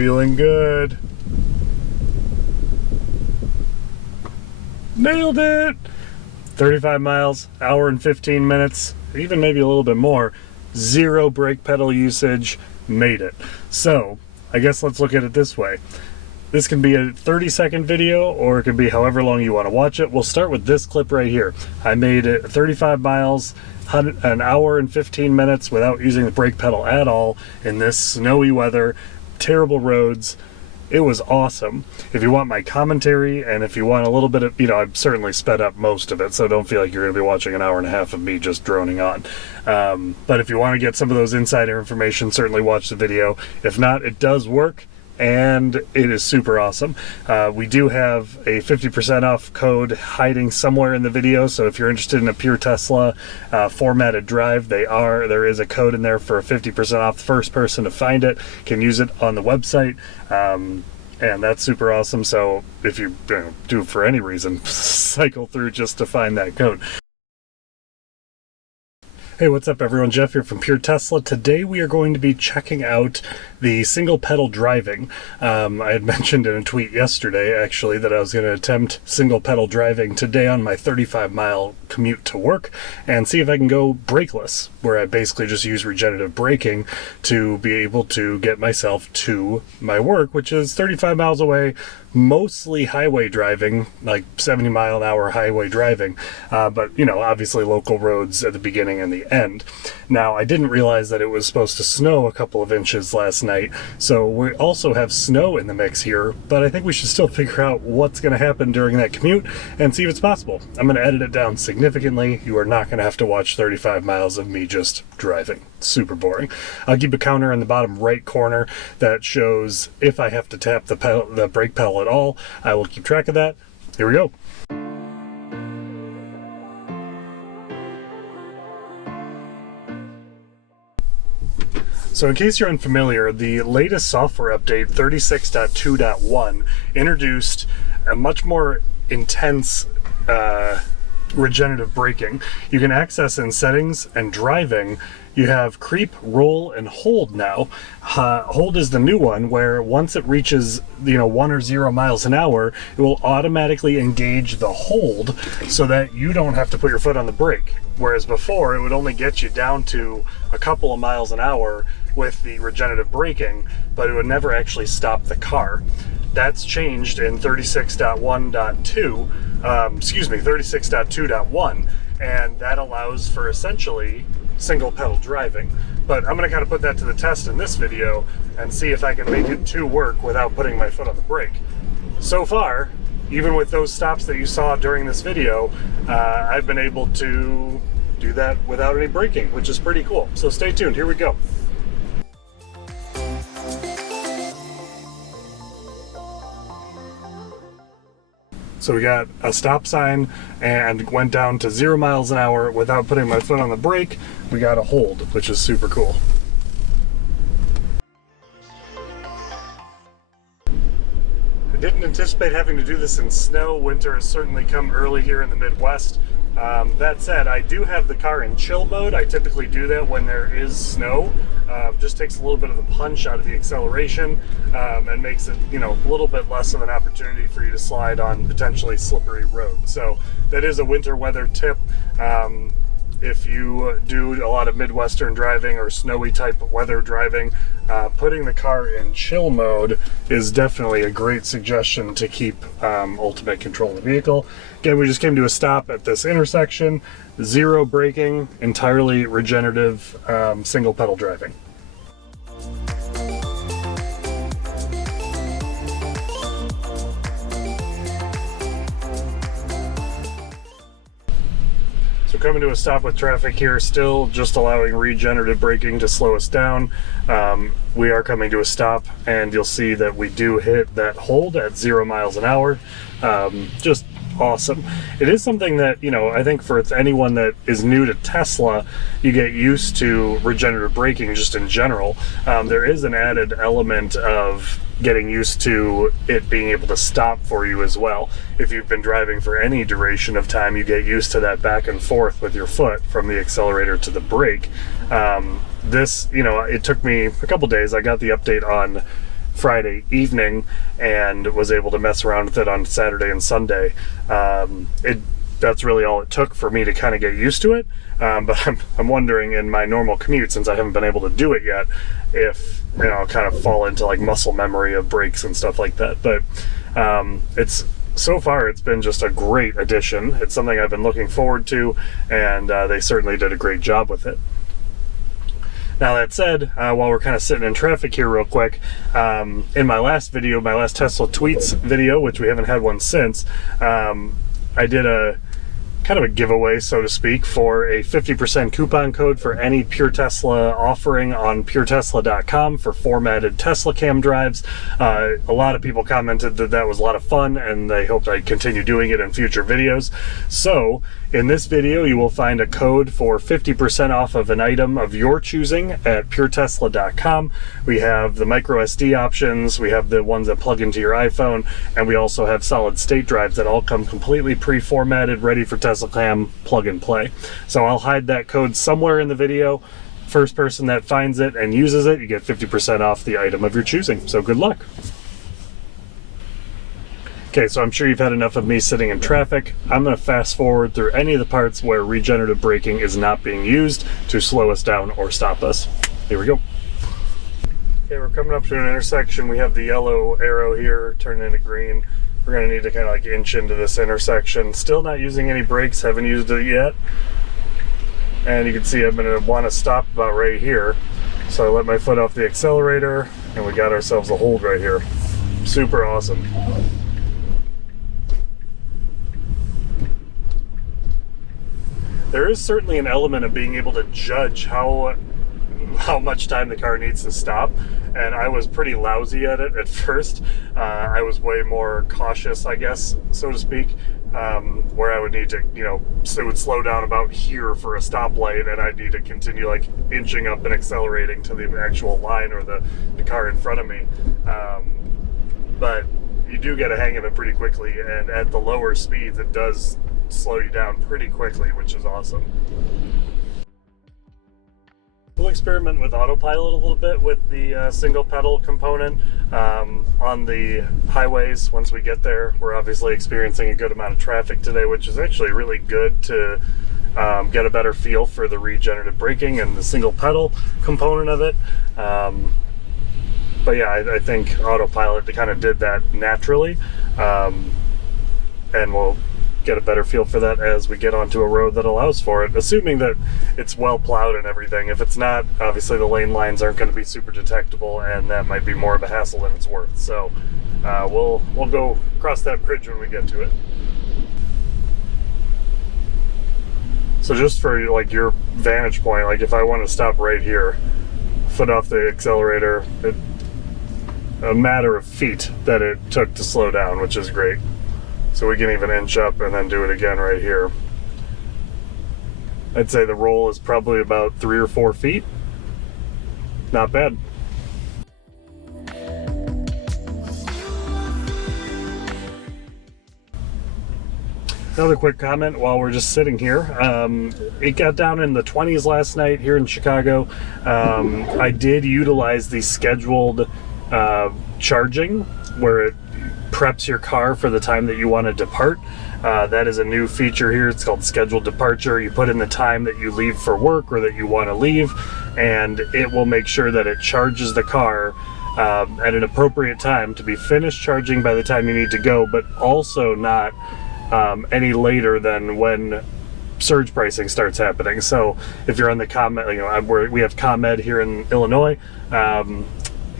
feeling good. Nailed it! 35 miles, hour and 15 minutes, even maybe a little bit more. 0 brake pedal usage, made it. So, I guess let's look at it this way. This can be a 30-second video, or it can be however long you want to watch it. We'll start with this clip right here. I made it 35 miles, an hour and 15 minutes without using the brake pedal at all in this snowy weather, terrible roads. It was awesome. If you want my commentary, and if you want a little bit of, I've certainly sped up most of it, so don't feel like you're going to be watching an hour and a half of me just droning on. But if you want to get some of those insider information, certainly watch the video. If not, it does work, and it is super awesome. We do have a 50% off code hiding somewhere in the video, so if you're interested in a pure Tesla formatted drive, there is a code in there for a 50% off. The first person to find it can use it on the website, and that's super awesome. So if you do for any reason, cycle through just to find that code. Hey, what's up everyone? Jeff here from Pure Tesla. Today we are going to be checking out the single pedal driving. I had mentioned in a tweet yesterday actually that I was going to attempt single pedal driving today on my 35-mile commute to work and see if I can go brakeless, where I basically just use regenerative braking to be able to get myself to my work, which is 35 miles away, mostly highway driving, like 70-mile-an-hour highway driving, but obviously local roads at the beginning and the end. Now, I didn't realize that it was supposed to snow a couple of inches last night, so we also have snow in the mix here, but I think we should still figure out what's going to happen during that commute and see if it's possible. I'm going to edit it down significantly. You are not going to have to watch 35 miles of me just driving. Super boring. I'll keep a counter in the bottom right corner that shows if I have to tap the brake pedal at all. I will keep track of that. Here we go. So in case you're unfamiliar, the latest software update, 36.2.1, introduced a much more intense regenerative braking. You can access in settings and driving. You have creep, roll, and hold now. Hold is the new one, where once it reaches 1 or 0 miles an hour, it will automatically engage the hold so that you don't have to put your foot on the brake. Whereas before, it would only get you down to a couple of miles an hour with the regenerative braking, but it would never actually stop the car. That's changed in 36.2.1, and that allows for essentially single pedal driving. But I'm going to kind of put that to the test in this video and see if I can make it to work without putting my foot on the brake. So far, even with those stops that you saw during this video, I've been able to do that without any braking, which is pretty cool. So stay tuned, here we go. So we got a stop sign and went down to 0 miles an hour without putting my foot on the brake. We got a hold, which is super cool. I didn't anticipate having to do this in snow. Winter has certainly come early here in the Midwest. That said, I do have the car in chill mode. I typically do that when there is snow. Just takes a little bit of the punch out of the acceleration and makes it, a little bit less of an opportunity for you to slide on potentially slippery roads. So that is a winter weather tip. If you do a lot of Midwestern driving or snowy type of weather driving, putting the car in chill mode is definitely a great suggestion to keep ultimate control of the vehicle. Again, we just came to a stop at this intersection. 0 braking, entirely regenerative, single pedal driving. So coming to a stop with traffic here, still just allowing regenerative braking to slow us down. We are coming to a stop, and you'll see that we do hit that hold at 0 miles an hour. Just awesome. It is something that, I think for anyone that is new to Tesla, you get used to regenerative braking just in general. There is an added element of getting used to it being able to stop for you as well. If you've been driving for any duration of time, you get used to that back and forth with your foot from the accelerator to the brake. This, it took me a couple days. I got the update on Friday evening and was able to mess around with it on Saturday and Sunday. That's really all it took for me to kind of get used to it. But I'm wondering in my normal commute, since I haven't been able to do it yet, if I'll kind of fall into like muscle memory of brakes and stuff like that. But so far it's been just a great addition. It's something I've been looking forward to, and they certainly did a great job with it. Now that said, while we're kind of sitting in traffic here real quick, in my last video, my last Tesla Tweets video, which we haven't had one since, I did a kind of a giveaway, so to speak, for a 50% coupon code for any Pure Tesla offering on puretesla.com for formatted TeslaCam drives. A lot of people commented that that was a lot of fun, and they hoped I'd continue doing it in future videos. So in this video, you will find a code for 50% off of an item of your choosing at puretesla.com. We have the micro SD options, we have the ones that plug into your iPhone, and we also have solid state drives that all come completely pre-formatted, ready for TeslaCam plug and play. So I'll hide that code somewhere in the video. First person that finds it and uses it, you get 50% off the item of your choosing. So good luck. Okay, so I'm sure you've had enough of me sitting in traffic. I'm going to fast forward through any of the parts where regenerative braking is not being used to slow us down or stop us. Here we go. Okay, we're coming up to an intersection. We have the yellow arrow here turning into green. We're going to need to kind of like inch into this intersection. Still not using any brakes, haven't used it yet. And you can see I'm going to want to stop about right here. So I let my foot off the accelerator and we got ourselves a hold right here. Super awesome. There is certainly an element of being able to judge how much time the car needs to stop, and I was pretty lousy at it at first. I was way more cautious, I guess, so to speak, where I would need to, it would slow down about here for a stoplight, and I'd need to continue like inching up and accelerating to the actual line or the car in front of me. But you do get a hang of it pretty quickly, and at the lower speeds it does slow you down pretty quickly, which is awesome. We'll experiment with autopilot a little bit with the single pedal component on the highways once we get there. We're obviously experiencing a good amount of traffic today, which is actually really good to get a better feel for the regenerative braking and the single pedal component of it. But yeah, I think autopilot kind of did that naturally, and we'll get a better feel for that as we get onto a road that allows for it, assuming that it's well plowed and everything. If it's not, obviously the lane lines aren't going to be super detectable, and that might be more of a hassle than it's worth. So we'll go cross that bridge when we get to it. So just for like your vantage point, like if I want to stop right here, foot off the accelerator, a matter of feet that it took to slow down, which is great. So we can even inch up and then do it again right here. I'd say the roll is probably about 3 or 4 feet. Not bad. Another quick comment while we're just sitting here. It got down in the 20s last night here in Chicago. I did utilize the scheduled charging where it preps your car for the time that you want to depart. That is a new feature here. It's called scheduled departure. You put in the time that you leave for work or that you want to leave, and it will make sure that it charges the car at an appropriate time to be finished charging by the time you need to go, but also not any later than when surge pricing starts happening. So if you're on the ComEd, we have ComEd here in Illinois,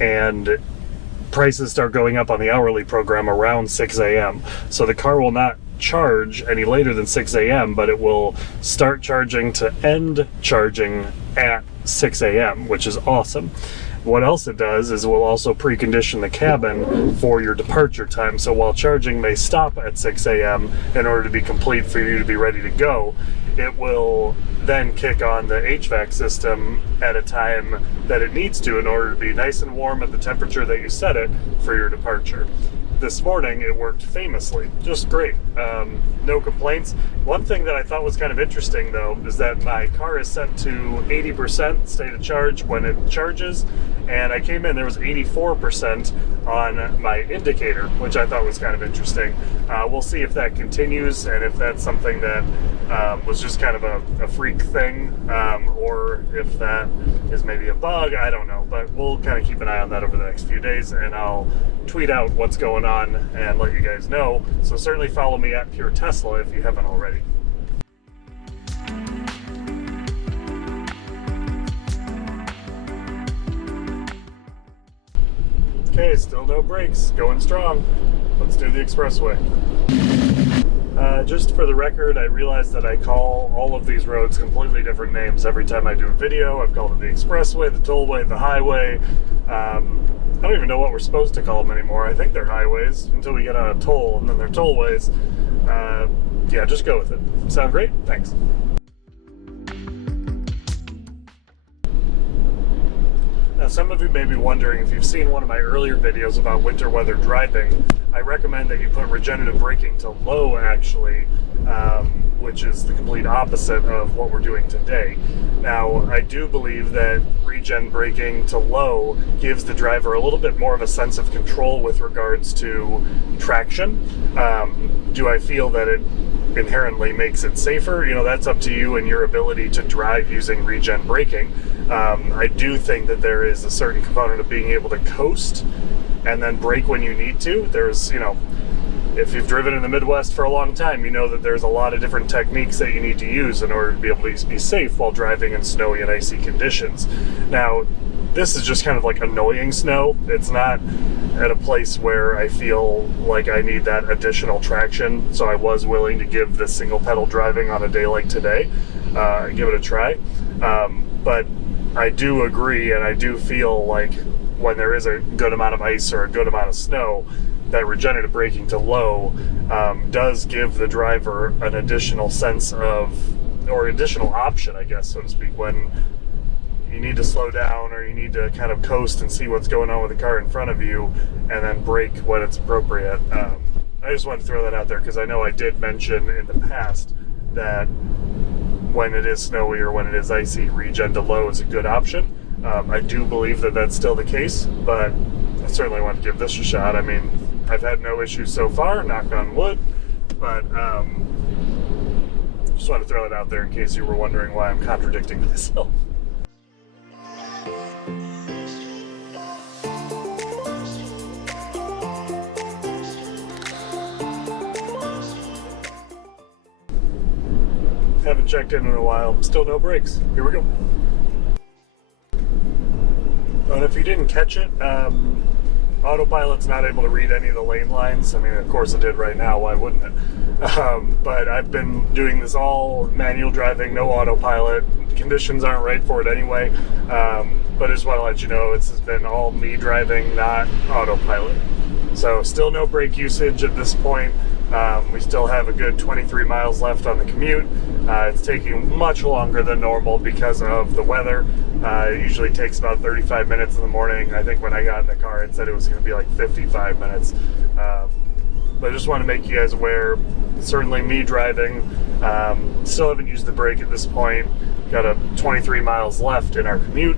and prices start going up on the hourly program around 6 a.m. So the car will not charge any later than 6 a.m., but it will start charging to end charging at 6 a.m., which is awesome. What else it does is it will also precondition the cabin for your departure time. So while charging may stop at 6 a.m. in order to be complete for you to be ready to go, it will then kick on the HVAC system at a time that it needs to in order to be nice and warm at the temperature that you set it for your departure. This morning it worked famously, just great. No complaints. One thing that I thought was kind of interesting though is that my car is set to 80% state of charge when it charges, and I came in, there was 84% on my indicator, which I thought was kind of interesting. We'll see if that continues, and if that's something that was just kind of a freak thing, or if that is maybe a bug, I don't know. But we'll kind of keep an eye on that over the next few days, and I'll tweet out what's going on and let you guys know. So certainly follow me at Pure Tesla if you haven't already. Okay, still no brakes, going strong. Let's do the expressway. Just for the record, I realized that I call all of these roads completely different names every time I do a video. I've called it the expressway, the tollway, the highway. I don't even know what we're supposed to call them anymore. I think they're highways until we get on a toll, and then they're tollways. Yeah, just go with it. Sound great? Thanks. Now, some of you may be wondering, if you've seen one of my earlier videos about winter weather driving, I recommend that you put regenerative braking to low, actually, which is the complete opposite of what we're doing today. Now, I do believe that regen braking to low gives the driver a little bit more of a sense of control with regards to traction. Do I feel that it inherently makes it safer? You know, that's up to you and your ability to drive using regen braking. I do think that there is a certain component of being able to coast and then brake when you need to. There's, you know, if you've driven in the Midwest for a long time, you know that there's a lot of different techniques that you need to use in order to be able to be safe while driving in snowy and icy conditions. Now, this is just kind of like annoying snow. It's not at a place where I feel like I need that additional traction, so I was willing to give the single pedal driving on a day like today, give it a try. But I do agree, and I do feel like when there is a good amount of ice or a good amount of snow, that regenerative braking to low does give the driver an additional sense of, or additional option, I guess, so to speak, when you need to slow down or you need to kind of coast and see what's going on with the car in front of you, and then brake when it's appropriate. I just wanted to throw that out there because I know I did mention in the past that when it is snowy or when it is icy, regen to low is a good option. I do believe that that's still the case, but I certainly want to give this a shot. I mean, I've had no issues so far, knock on wood, but just want to throw it out there in case you were wondering why I'm contradicting myself. Haven't checked in a while. Still no brakes. Here we go. And if you didn't catch it, autopilot's not able to read any of the lane lines. I mean, of course it did right now. Why wouldn't it? But I've been doing this all manual driving, no autopilot. Conditions aren't right for it anyway. But I just want to let you know, it's been all me driving, not autopilot. So still no brake usage at this point. We still have a good 23 miles left on the commute. It's taking much longer than normal because of the weather. It usually takes about 35 minutes in the morning. I think when I got in the car, it said it was going to be like 55 minutes. But I just want to make you guys aware, certainly me driving, still haven't used the brake at this point. Got a 23 miles left in our commute,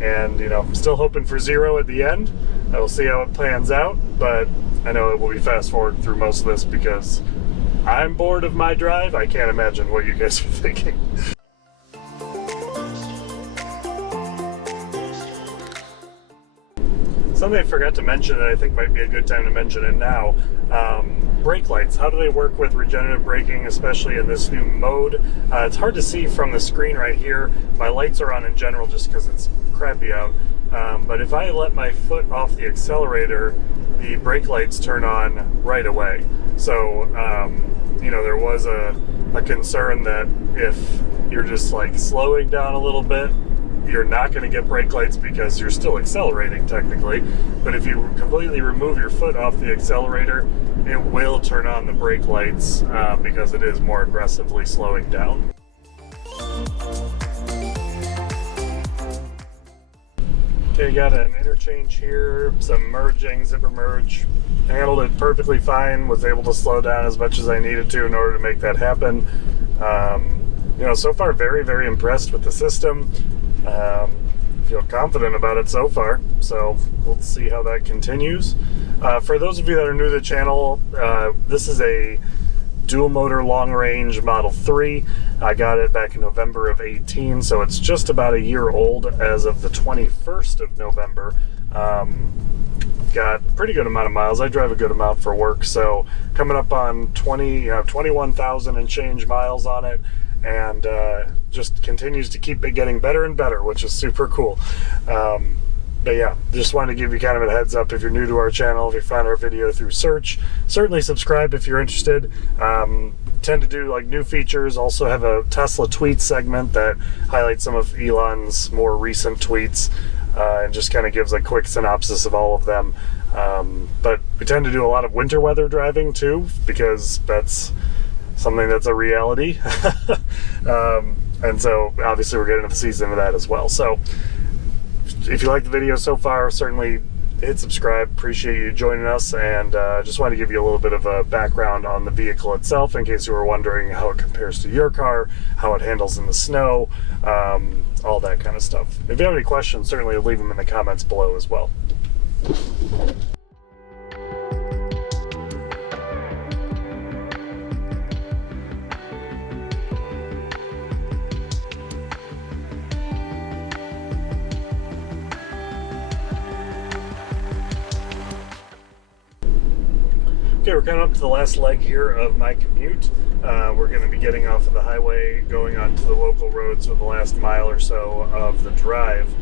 and you know, still hoping for 0 at the end. I will see how it plans out, but I know it will be fast forward through most of this because I'm bored of my drive. I can't imagine what you guys are thinking. Something I forgot to mention that I think might be a good time to mention it now. Brake lights. How do they work with regenerative braking, especially in this new mode? It's hard to see from the screen right here. My lights are on in general just because it's crappy out. But if I let my foot off the accelerator, the brake lights turn on right away. So, you know, there was a concern that if you're just like slowing down a little bit, you're not going to get brake lights because you're still accelerating technically. But if you completely remove your foot off the accelerator, it will turn on the brake lights because it is more aggressively slowing down. Okay, got an interchange here, some merging, zipper merge. Handled it perfectly fine, was able to slow down as much as I needed to in order to make that happen. You know, so far very, very impressed with the system. Feel confident about it so far. So we'll see how that continues. For those of you that are new to the channel, this is a dual motor long range Model 3. I got it back in November of 18, so it's just about a year old as of the 21st of November. Got a pretty good amount of miles. I drive a good amount for work, so coming up on 21,000 and change miles on it, and just continues to keep it getting better and better, which is super cool. But yeah, just wanted to give you kind of a heads up if you're new to our channel, if you found our video through search. Certainly subscribe if you're interested. Tend to do like new features, also have a Tesla tweet segment that highlights some of Elon's more recent tweets, and just kind of gives a quick synopsis of all of them. But we tend to do a lot of winter weather driving too, because that's something that's a reality. And so obviously we're getting into the season of that as well. So if you like the video so far, certainly hit subscribe. Appreciate you joining us, and just wanted to give you a little bit of a background on the vehicle itself in case you were wondering how it compares to your car, how it handles in the snow, all that kind of stuff. If you have any questions, certainly leave them in the comments below as well. Okay, we're coming up to the last leg here of my commute. We're going to be getting off of the highway, going onto the local roads for the last mile or so of the drive.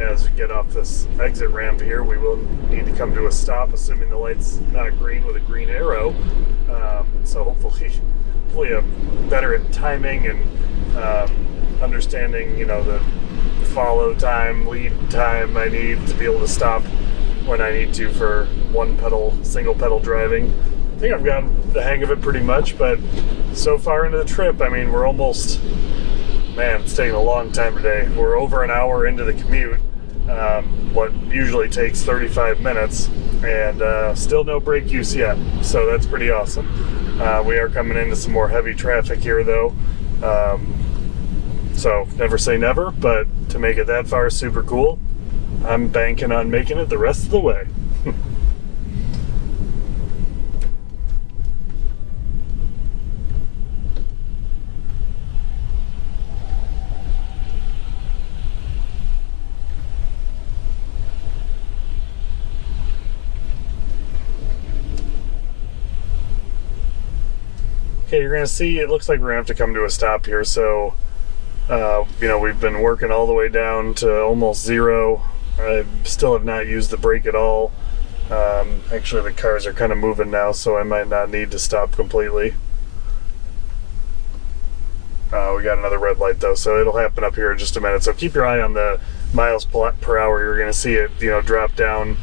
As we get off this exit ramp here, we will need to come to a stop, assuming the light's not green with a green arrow. So hopefully a better at timing and understanding, the follow time, lead time I need to be able to stop when I need to for single pedal driving. I think I've gotten the hang of it pretty much, but so far into the trip, I mean, we're almost, man, it's taking a long time today. We're over an hour into the commute, what usually takes 35 minutes, and still no brake use yet, so that's pretty awesome. We are coming into some more heavy traffic here though, so never say never, but to make it that far is super cool. I'm banking on making it the rest of the way. Okay, you're gonna see, it looks like we're gonna have to come to a stop here, so we've been working all the way down to almost zero. I still have not used the brake at all. Actually, the cars are kind of moving now, so I might not need to stop completely. We got another red light though, so it'll happen up here in just a minute. So keep your eye on the miles per hour. You're going to see it, drop down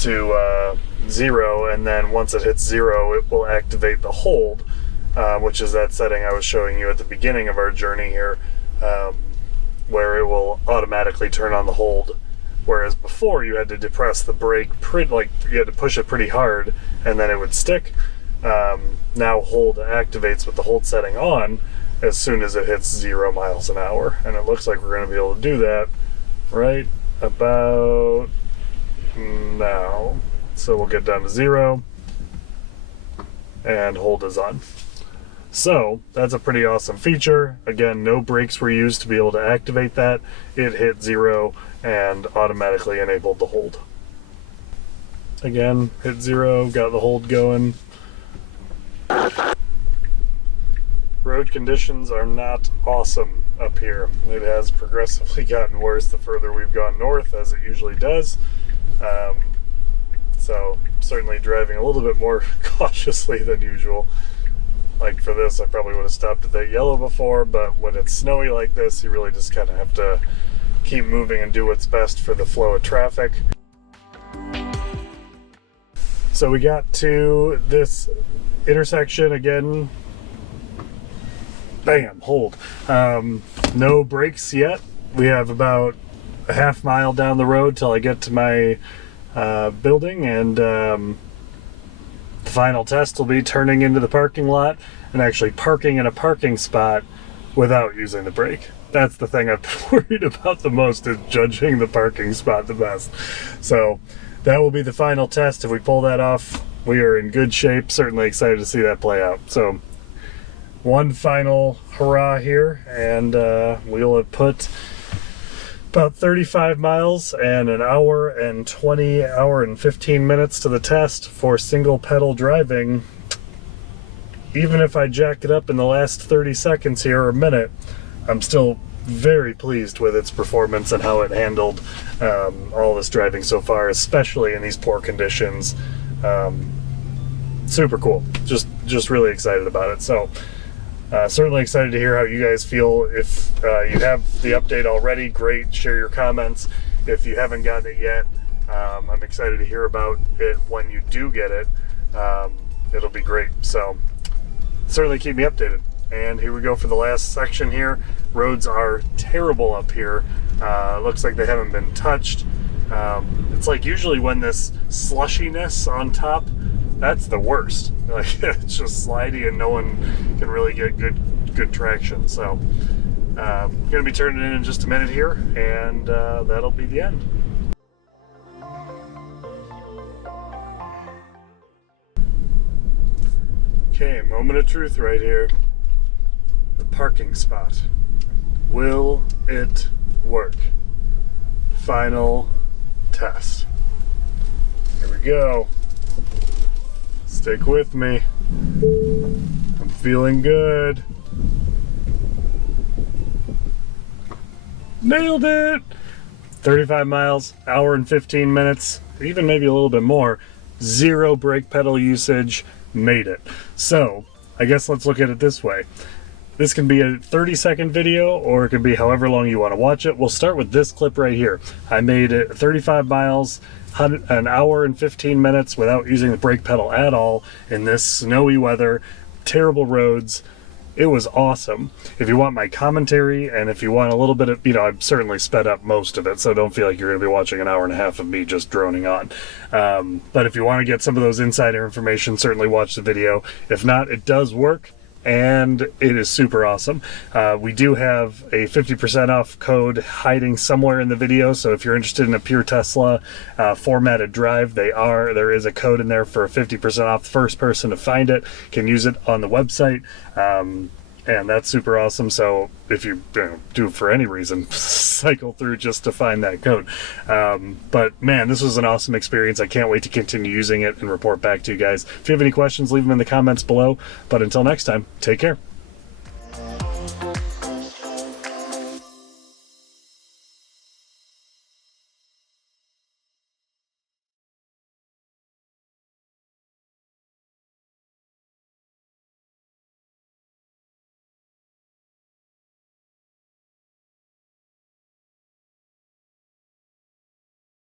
to 0, and then once it hits 0, it will activate the hold, which is that setting I was showing you at the beginning of our journey here, where it will automatically turn on the hold. Whereas before you had to depress the brake, you had to push it pretty hard and then it would stick. Now hold activates with the hold setting on as soon as it hits 0 miles an hour. And it looks like we're going to be able to do that right about now. So we'll get down to 0 and hold is on. So that's a pretty awesome feature. Again, no brakes were used to be able to activate that. It hit 0 and automatically enabled the hold. Again, hit 0, got the hold going. Road conditions are not awesome up here. It has progressively gotten worse the further we've gone north, as it usually does. So certainly driving a little bit more cautiously than usual. Like for this, I probably would have stopped at that yellow before, but when it's snowy like this, you really just kind of have to keep moving and do what's best for the flow of traffic. So we got to this intersection again. Bam, hold. No brakes yet. We have about a half mile down the road till I get to my building, and the final test will be turning into the parking lot and actually parking in a parking spot without using the brake. that's the thing I've been worried about the most, is judging the parking spot the best. So that will be the final test. If we pull that off, we are in good shape. Certainly excited to see that play out. So one final hurrah here, and we'll have put about 35 miles and an hour and 15 minutes to the test for single pedal driving. Even if I jack it up in the last 30 seconds here, or a minute, I'm still very pleased with its performance and how it handled all this driving so far, especially in these poor conditions. Super cool. Just really excited about it. So certainly excited to hear how you guys feel. If you have the update already, great. Share your comments. If you haven't gotten it yet, I'm excited to hear about it when you do get it. It'll be great. So certainly keep me updated. And here we go for the last section here. Roads are terrible up here. Looks like they haven't been touched. It's like usually when this slushiness on top, that's the worst. Like, it's just slidey and no one can really get good traction. So gonna be turning it in just a minute here, and that'll be the end. Okay, moment of truth right here. The parking spot. Will it work? Final test. Here we go. Stick with me. I'm feeling good. Nailed it! 35 miles, hour and 15 minutes, even maybe a little bit more. 0 brake pedal usage, made it. So, I guess let's look at it this way. This can be a 30-second video, or it can be however long you want to watch it. We'll start with this clip right here. I made it 35 miles, an hour and 15 minutes without using the brake pedal at all in this snowy weather, terrible roads. It was awesome. If you want my commentary, and if you want a little bit of, I've certainly sped up most of it, so don't feel like you're going to be watching an hour and a half of me just droning on. But if you want to get some of those insider information, certainly watch the video. If not, it does work, and it is super awesome. We do have a 50% off code hiding somewhere in the video, so if you're interested in a pure Tesla formatted drive, there is a code in there for 50% off. The first person to find it can use it on the website, and that's super awesome. So if you do it for any reason, cycle through just to find that code. But man, this was an awesome experience. I can't wait to continue using it and report back to you guys. If you have any questions, leave them in the comments below. But until next time, take care.